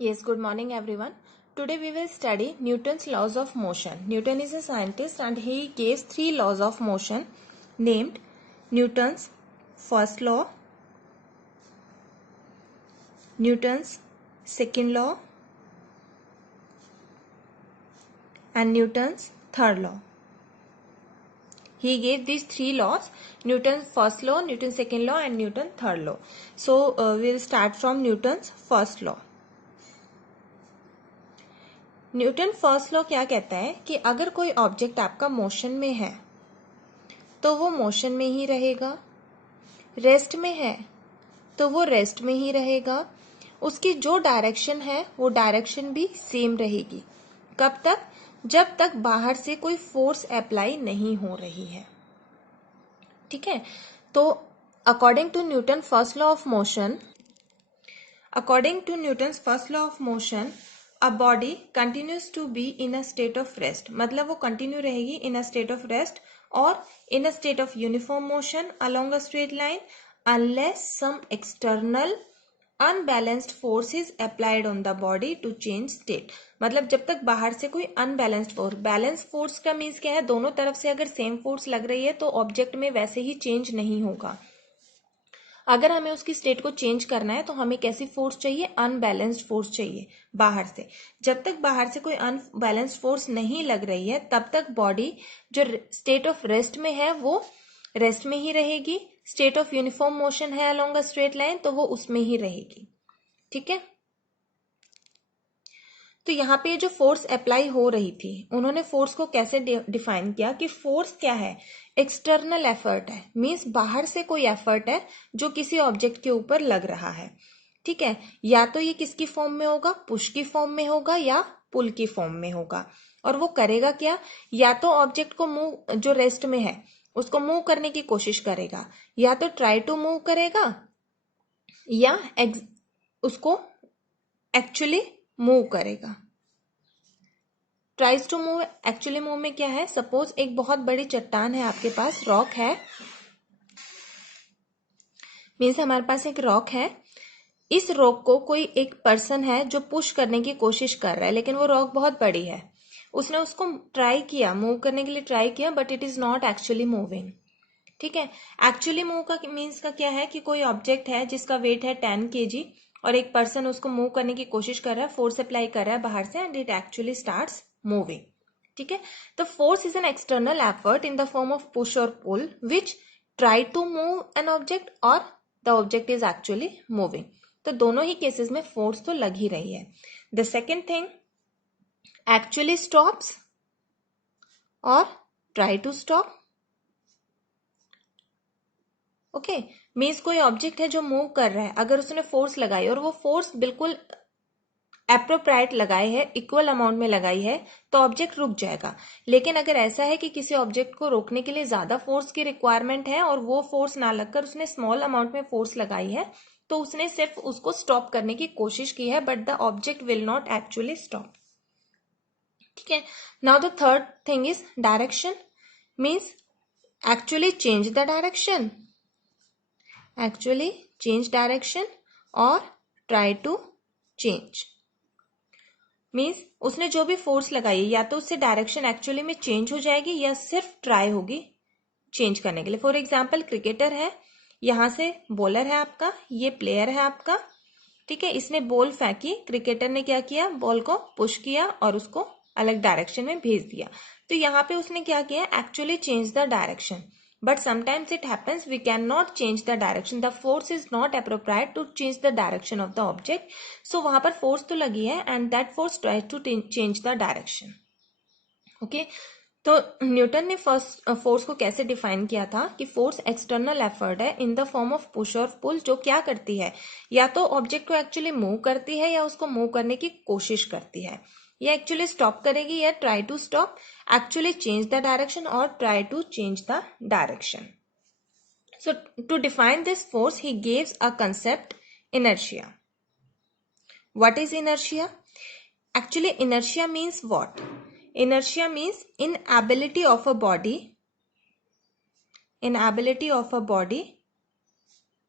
Yes, good morning everyone. Today we will study Newton's laws of motion. Newton is a scientist and he gave three laws of motion named Newton's first law, Newton's second law and Newton's third law. He gave these three laws, Newton's first law, Newton's second law and Newton's third law. So we will start from Newton's first law. Newton first law क्या कहता है कि अगर कोई object आपका motion में है तो वो मोशन में ही रहेगा, रेस्ट में है तो वो रेस्ट में ही रहेगा, उसकी जो डायरेक्शन है वो डायरेक्शन भी सेम रहेगी। कब तक? जब तक बाहर से कोई फोर्स अप्लाई नहीं हो रही है। ठीक है, तो according to Newton first law of motion, according to Newton's first law of motion a body continues to be in a state of rest, मतलब वो कंटिन्यू रहेगी in a state of rest और in a state of uniform motion along a straight line unless some external unbalanced force is applied on the body to change state। मतलब जब तक बाहर से कोई अनबैलेंस्ड फोर्स, बैलेंस फोर्स का means क्या है, दोनों तरफ से अगर सेम फोर्स लग रही है तो ऑब्जेक्ट में वैसे ही चेंज नहीं होगा। अगर हमें उसकी स्टेट को चेंज करना है तो हमें कैसी फोर्स चाहिए? अनबैलेंस्ड फोर्स चाहिए बाहर से। जब तक बाहर से कोई अनबैलेंस्ड फोर्स नहीं लग रही है तब तक बॉडी जो स्टेट ऑफ रेस्ट में है वो रेस्ट में ही रहेगी, स्टेट ऑफ यूनिफॉर्म मोशन है अलोंग अ स्ट्रेट लाइन तो वो उसमें ही रहेगी। ठीक है, तो यहाँ पे जो फोर्स अप्लाई हो रही थी उन्होंने फोर्स को कैसे डिफाइन किया कि फोर्स क्या है? एक्सटर्नल एफर्ट है, मीन्स बाहर से कोई एफर्ट है जो किसी ऑब्जेक्ट के ऊपर लग रहा है। ठीक है, या तो ये किसकी फॉर्म में होगा? पुश की फॉर्म में होगा या पुल की फॉर्म में होगा। और वो करेगा क्या? या तो ऑब्जेक्ट को मूव, जो रेस्ट में है उसको मूव करने की कोशिश करेगा, या तो ट्राई टू मूव करेगा या उसको एक्चुअली मूव करेगा। Tries to move, actually move में क्या है? सपोज एक बहुत बड़ी चट्टान है आपके पास, रॉक है, मीन्स हमारे पास एक रॉक है। इस रॉक को कोई एक पर्सन है जो पुश करने की कोशिश कर रहा है, लेकिन वो रॉक बहुत बड़ी है, उसने उसको ट्राई किया, मूव करने के लिए ट्राई किया, but it is not actually moving. ठीक है, एक्चुअली मूव का मीन्स का क्या है कि कोई ऑब्जेक्ट है जिसका वेट है 10 kg और एक पर्सन उसको मूव करने की कोशिश कर रहा है, फोर्स अप्लाई कर रहा है बाहर से and it actually starts moving. ठीक है, तो force is an external effort in the form of push और pull which try to move an object और the object is actually moving. तो दोनों ही केसेस में फोर्स तो लग ही रही है। The second thing, actually stops और try to stop. Okay, means कोई ऑब्जेक्ट है जो मूव कर रहा है, अगर उसने फोर्स लगाई और वो फोर्स बिल्कुल एप्रोप्रिएट लगाई है, इक्वल अमाउंट में लगाई है, तो ऑब्जेक्ट रुक जाएगा। लेकिन अगर ऐसा है कि किसी ऑब्जेक्ट को रोकने के लिए ज्यादा फोर्स की रिक्वायरमेंट है और वो फोर्स ना लगकर उसने स्मॉल अमाउंट में फोर्स लगाई है तो उसने सिर्फ उसको स्टॉप करने की कोशिश की है, but the object will not actually stop. ठीक है, now the third thing is direction, means actually change the direction, actually change direction और ट्राई टू चेंज। मीन्स उसने जो भी फोर्स लगाई या तो उससे डायरेक्शन एक्चुअली में चेंज हो जाएगी या सिर्फ ट्राई होगी चेंज करने के लिए। फॉर एग्जाम्पल, क्रिकेटर है, यहां से बॉलर है आपका, ये प्लेयर है आपका। ठीक है, इसने बॉल फेंकी, क्रिकेटर ने क्या किया? बॉल को पुश किया और उसको अलग डायरेक्शन में भेज दिया। तो यहाँ पे उसने क्या किया? Actually change the direction, but sometimes it happens we cannot change the direction, the force is not appropriate to change the direction of the object, so वहां पर force तो लगी है and that force tries to change the direction। okay, तो Newton ने first force को कैसे define किया था कि फोर्स एक्सटर्नल एफर्ट है इन द फॉर्म ऑफ पुश और पुल, जो क्या करती है? या तो ऑब्जेक्ट को एक्चुअली मूव करती है या उसको मूव करने की कोशिश करती है, या एक्चुअली स्टॉप करेगी या try to stop, actually change the direction और try to change the direction. So to define this force, he gives a concept, inertia. What is inertia? Actually, inertia means what? Inertia means inability of a body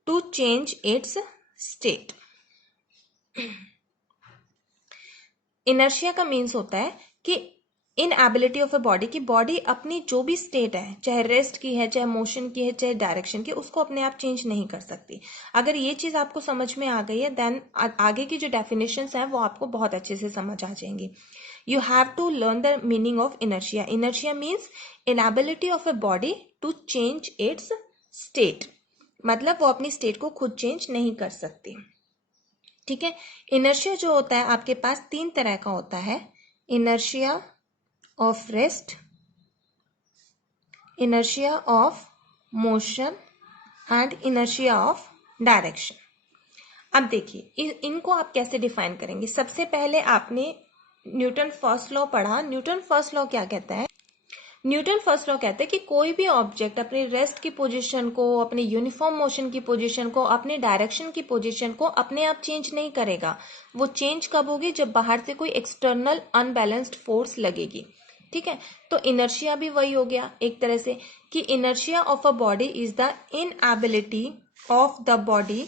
to change its state. Inertia का means होता है कि inability of a body, की body अपनी जो भी state है, चाहे रेस्ट की है, चाहे मोशन की है, चाहे डायरेक्शन की, उसको अपने आप चेंज नहीं कर सकती। अगर ये चीज आपको समझ में आ गई है देन आगे की जो डेफिनेशंस हैं वो आपको बहुत अच्छे से समझ आ जाएंगी। You have to learn the meaning of inertia. Inertia means inability of a body to change its state, मतलब वो अपनी स्टेट को खुद चेंज नहीं कर सकती। ठीक है। इनर्शिया जो होता है आपके पास 3 तरह का होता है, inertia of rest, inertia of motion and inertia of direction. अब देखिए इनको आप कैसे डिफाइन करेंगे। सबसे पहले आपने न्यूटन फर्स्ट लॉ पढ़ा। न्यूटन फर्स्ट लॉ क्या कहता है? न्यूटन फर्स्ट लॉ कहता है कि कोई भी ऑब्जेक्ट अपनी रेस्ट की पोजीशन को, अपनी यूनिफॉर्म मोशन की पोजीशन को, अपने डायरेक्शन की पोजीशन को अपने आप चेंज नहीं करेगा। वो चेंज कब होगी? जब बाहर से कोई एक्सटर्नल अनबैलेंस्ड फोर्स लगेगी। ठीक है। तो इनर्शिया भी वही हो गया एक तरह से, कि inertia of a body is the inability of the body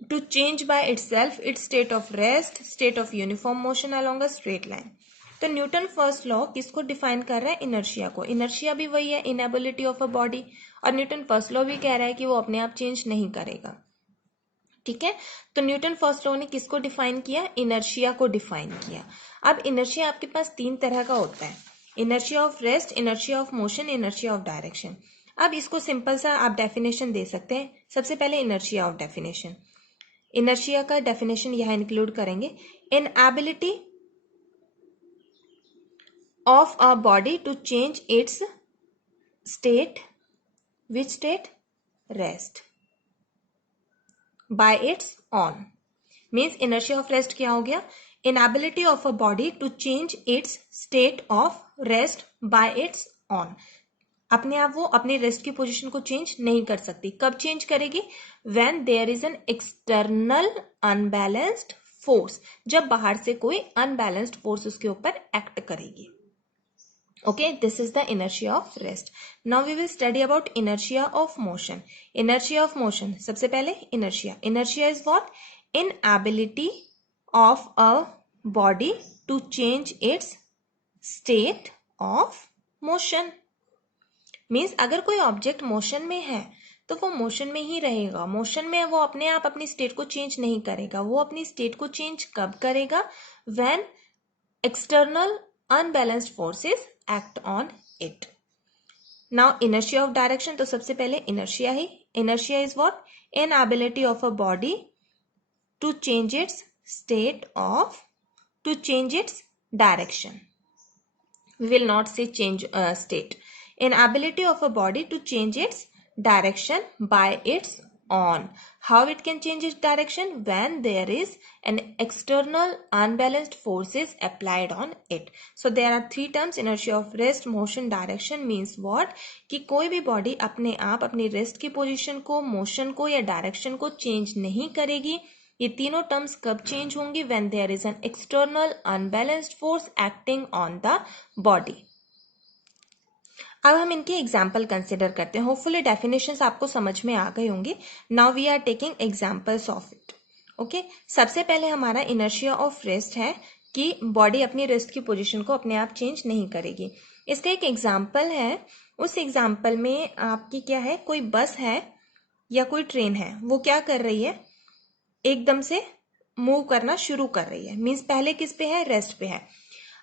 to change by itself its state of rest, state of uniform motion along a straight line। तो न्यूटन फर्स्ट लॉ किसको डिफाइन कर रहा है? इनर्शिया को। Inertia भी वही है, inability of a body, और न्यूटन फर्स्ट लॉ भी कह रहा है कि वो अपने आप चेंज नहीं करेगा। ठीक है। तो न्यूटन फर्स्ट लॉ ने किसको डिफाइन किया? इनर्शिया को डिफाइन किया। अब इनर्शिया आपके पास 3 तरह का होता है, inertia of rest, inertia of motion, inertia of direction. अब इसको सिंपल सा आप डेफिनेशन दे सकते हैं। सबसे पहले इनर्शिया ऑफ डेफिनेशन, इनर्शिया का डेफिनेशन यहां इंक्लूड करेंगे, inability of a body to change its state, which state? Rest, by its own. Means inertia of rest क्या हो गया? Inability of a body to change its state of rest by its own. अपने आप वो अपनी rest की position को change नहीं कर सकती। कब चेंज करेगी? When there is an external unbalanced force, जब बाहर से कोई अनबैलेंस्ड फोर्स उसके ऊपर एक्ट करेगी। Okay, this is the inertia of rest. Now we will study about inertia of motion. Inertia of motion, सबसे पहले inertia is what? Inability of a body to change its state of motion. Means अगर कोई object motion में है तो वो motion में ही रहेगा। मोशन में वो अपने आप अपनी स्टेट को चेंज नहीं करेगा। वो अपनी स्टेट को चेंज कब करेगा? When external unbalanced forces act on it. Now inertia of direction, तो सबसे पहले इनर्शिया ही, inertia is what? Inability of a body to change its state of, to change its direction. We will not say change state. Inability of a body to change its direction by its own. How it can change its direction? When there is an external unbalanced forces applied on it. So there are 3 terms, inertia of rest, motion, direction. Means what? कि कोई भी body अपने आप अपनी rest की position को, motion को या डायरेक्शन को चेंज नहीं करेगी। ये तीनों टर्म्स कब चेंज होंगी? When there is an external unbalanced force acting on the body. अब हम इनके एग्जाम्पल कंसिडर करते हैं। होपफुली डेफिनेशंस आपको समझ में आ गए होंगे। Now we are taking examples of it. Okay, सबसे पहले हमारा इनर्शिया ऑफ रेस्ट है कि बॉडी अपनी रेस्ट की पोजीशन को अपने आप चेंज नहीं करेगी। इसका एक एग्जाम्पल है। उस एग्जाम्पल में आपकी क्या है, कोई बस है या कोई ट्रेन है, वो क्या कर रही है? एकदम से मूव करना शुरू कर रही है। मीन्स पहले किस पे है? रेस्ट पे है।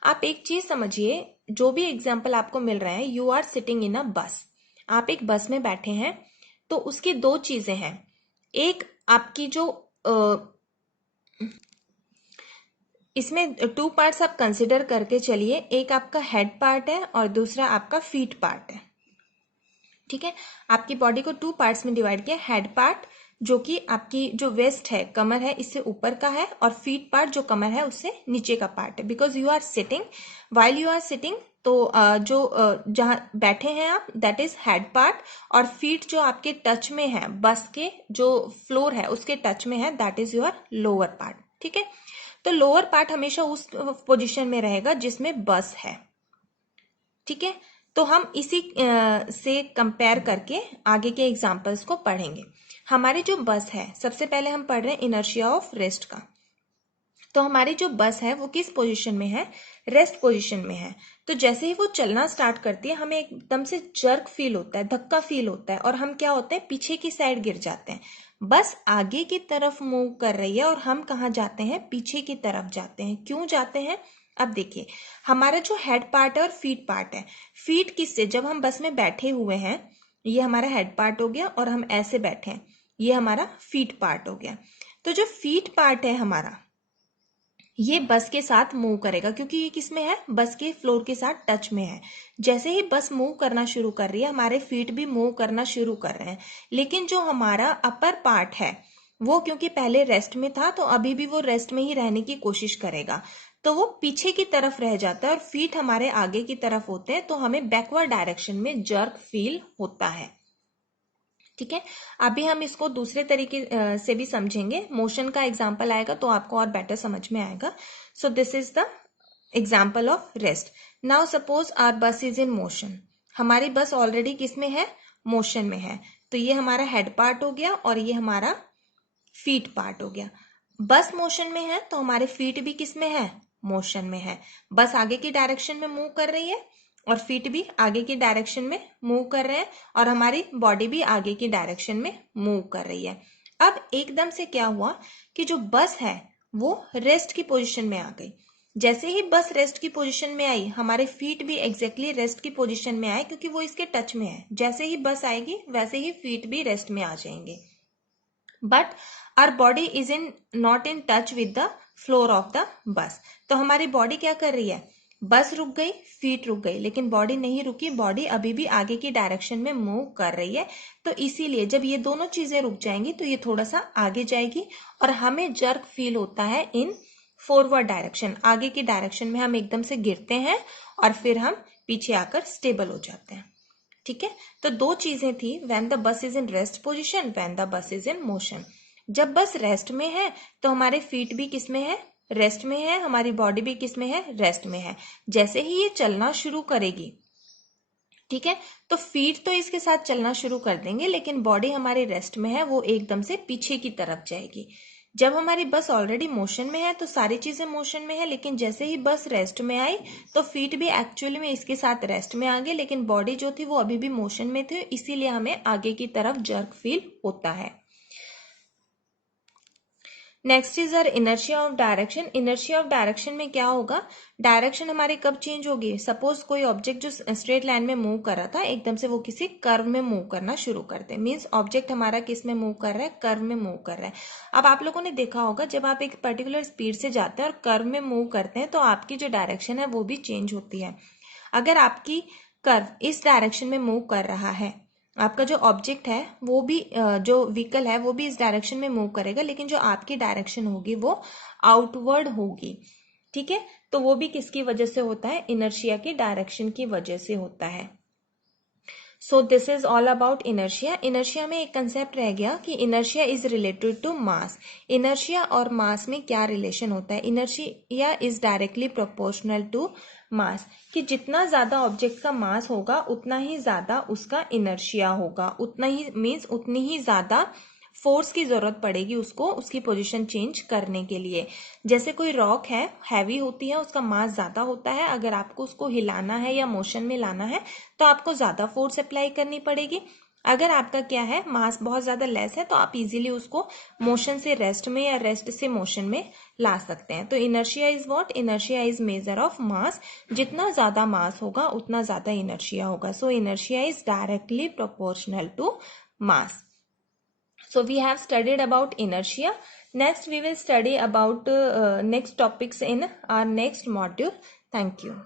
आप एक चीज समझिए, जो भी एग्जाम्पल आपको मिल रहा है, यू आर सिटिंग इन अ बस। आप एक बस में बैठे हैं, तो उसकी 2 चीजें हैं। एक आपकी जो इसमें 2 पार्ट्स आप कंसिडर करके चलिए। एक आपका हेड पार्ट है और दूसरा आपका फीट पार्ट है। ठीक है। आपकी बॉडी को 2 पार्ट्स में डिवाइड किया। हेड पार्ट जो कि आपकी जो वेस्ट है, कमर है, इससे ऊपर का है, और फीट पार्ट जो कमर है उससे नीचे का पार्ट है। Because you are sitting, while you are sitting, तो जहां बैठे हैं आप, दैट इज हेड पार्ट, और फीट जो आपके टच में है, बस के जो फ्लोर है उसके टच में है, that is your lower part. ठीक है। तो लोअर पार्ट हमेशा उस पोजिशन में रहेगा जिसमें बस है। ठीक है। तो हम इसी से कंपेयर करके आगे के एग्जाम्पल्स को पढ़ेंगे। हमारी जो बस है, सबसे पहले हम पढ़ रहे हैं इनर्शिया ऑफ रेस्ट का। तो हमारी जो बस है वो किस पोजीशन में है, रेस्ट पोजीशन में है। तो जैसे ही वो चलना स्टार्ट करती है हमें एकदम से जर्क फील होता है, धक्का फील होता है और हम क्या होते हैं, पीछे की साइड गिर जाते हैं। बस आगे की तरफ मूव कर रही है और हम कहाँ जाते हैं, पीछे की तरफ जाते हैं। क्यों जाते हैं, अब देखिए हमारा जो हेड पार्ट है और फीट पार्ट है, फीट किससे, जब हम बस में बैठे हुए हैं ये हमारा हेड पार्ट हो गया और हम ऐसे बैठे हैं ये हमारा फीट पार्ट हो गया। तो जो फीट पार्ट है हमारा ये बस के साथ मूव करेगा क्योंकि ये किस में है, बस के फ्लोर के साथ टच में है। जैसे ही बस मूव करना शुरू कर रही है हमारे फीट भी मूव करना शुरू कर रहे हैं। लेकिन जो हमारा अपर पार्ट है वो क्योंकि पहले रेस्ट में था तो अभी भी वो रेस्ट में ही रहने की कोशिश करेगा, तो वो पीछे की तरफ रह जाता है और फीट हमारे आगे की तरफ होते हैं, तो हमें बैकवर्ड डायरेक्शन में जर्क फील होता है। ठीक है, अभी हम इसको दूसरे तरीके से भी समझेंगे, मोशन का एग्जाम्पल आएगा तो आपको और बेटर समझ में आएगा। So this is the example of rest. Now suppose our bus is in motion, हमारी बस ऑलरेडी किस में है, मोशन में है। तो ये हमारा हेड पार्ट हो गया और ये हमारा फीट पार्ट हो गया। बस मोशन में है तो हमारे फीट भी किस में है, मोशन में है। बस आगे की डायरेक्शन में मूव कर रही है और फीट भी आगे की डायरेक्शन में मूव कर रहे हैं और हमारी बॉडी भी आगे की डायरेक्शन में मूव कर रही है। अब एकदम से क्या हुआ कि जो बस है वो रेस्ट की पोजीशन में आ गई। जैसे ही बस रेस्ट की पोजीशन में आई हमारे फीट भी एग्जैक्टली रेस्ट की पोजीशन में आए क्योंकि वो इसके टच में है। जैसे ही बस आएगी वैसे ही फीट भी रेस्ट में आ जाएंगे। But our body is in not in touch with the floor of the bus. तो हमारी बॉडी क्या कर रही है, बस रुक गई, फीट रुक गई, लेकिन बॉडी नहीं रुकी, बॉडी अभी भी आगे की डायरेक्शन में मूव कर रही है। तो इसीलिए जब ये दोनों चीजें रुक जाएंगी तो ये थोड़ा सा आगे जाएगी और हमें जर्क फील होता है इन फॉरवर्ड डायरेक्शन, आगे की डायरेक्शन में हम एकदम से गिरते हैं और फिर हम पीछे आकर स्टेबल हो जाते हैं। ठीक है, तो दो चीजें थी, when the bus is in rest position, when the bus is in motion. जब बस रेस्ट में है तो हमारे फीट भी किस में है, रेस्ट में है, हमारी बॉडी भी किस में है, रेस्ट में है। जैसे ही ये चलना शुरू करेगी, ठीक है, तो फीट तो इसके साथ चलना शुरू कर देंगे लेकिन बॉडी हमारी रेस्ट में है, वो एकदम से पीछे की तरफ जाएगी। जब हमारी बस ऑलरेडी मोशन में है तो सारी चीजें मोशन में है, लेकिन जैसे ही बस रेस्ट में आई तो फीट भी एक्चुअली में इसके साथ रेस्ट में आ गए, लेकिन बॉडी जो थी वो अभी भी मोशन में थी, इसीलिए हमें आगे की तरफ जर्क फील होता है। Next is are inertia of direction. इनर्शिया ऑफ डायरेक्शन में क्या होगा, डायरेक्शन हमारी कब चेंज होगी, सपोज कोई ऑब्जेक्ट जो स्ट्रेट लाइन में मूव कर रहा था एकदम से वो किसी कर्व में मूव करना शुरू कर दे, मीन्स ऑब्जेक्ट हमारा किस में मूव कर रहा है, कर्व में मूव कर रहा है। अब आप लोगों ने देखा होगा जब आप एक पर्टिकुलर स्पीड से जाते हैं और कर्व में मूव करते हैं तो आपकी जो डायरेक्शन है वो भी चेंज होती है। अगर आपकी कर्व इस डायरेक्शन में मूव कर रहा है, आपका जो ऑब्जेक्ट है वो भी जो व्हीकल है वो भी इस डायरेक्शन में मूव करेगा, लेकिन जो आपकी डायरेक्शन होगी वो आउटवर्ड होगी। ठीक है, तो वो भी किसकी वजह से होता है, इनर्शिया की डायरेक्शन की वजह से होता है। So this is all about inertia. Inertia में एक कंसेप्ट रह गया कि inertia is related to mass. Inertia और मास में क्या रिलेशन होता है, inertia is directly proportional to mass, कि जितना ज्यादा ऑब्जेक्ट का मास होगा उतना ही ज्यादा उसका इनर्शिया होगा, उतना ही मीन्स उतनी ही ज्यादा फोर्स की जरूरत पड़ेगी उसको उसकी पोजीशन चेंज करने के लिए। जैसे कोई रॉक है, हैवी होती है, उसका मास ज्यादा होता है, अगर आपको उसको हिलाना है या मोशन में लाना है तो आपको ज्यादा फोर्स अप्लाई करनी पड़ेगी। अगर आपका क्या है, मास बहुत ज्यादा लेस है तो आप इजीली उसको मोशन से रेस्ट में या रेस्ट से मोशन में ला सकते हैं। तो inertia is what, inertia is measure of mass, जितना ज्यादा मास होगा उतना ज्यादा इनर्शिया होगा। So inertia is directly proportional to mass. So we have studied about inertia. Next we will study about next topics in our next module. Thank you.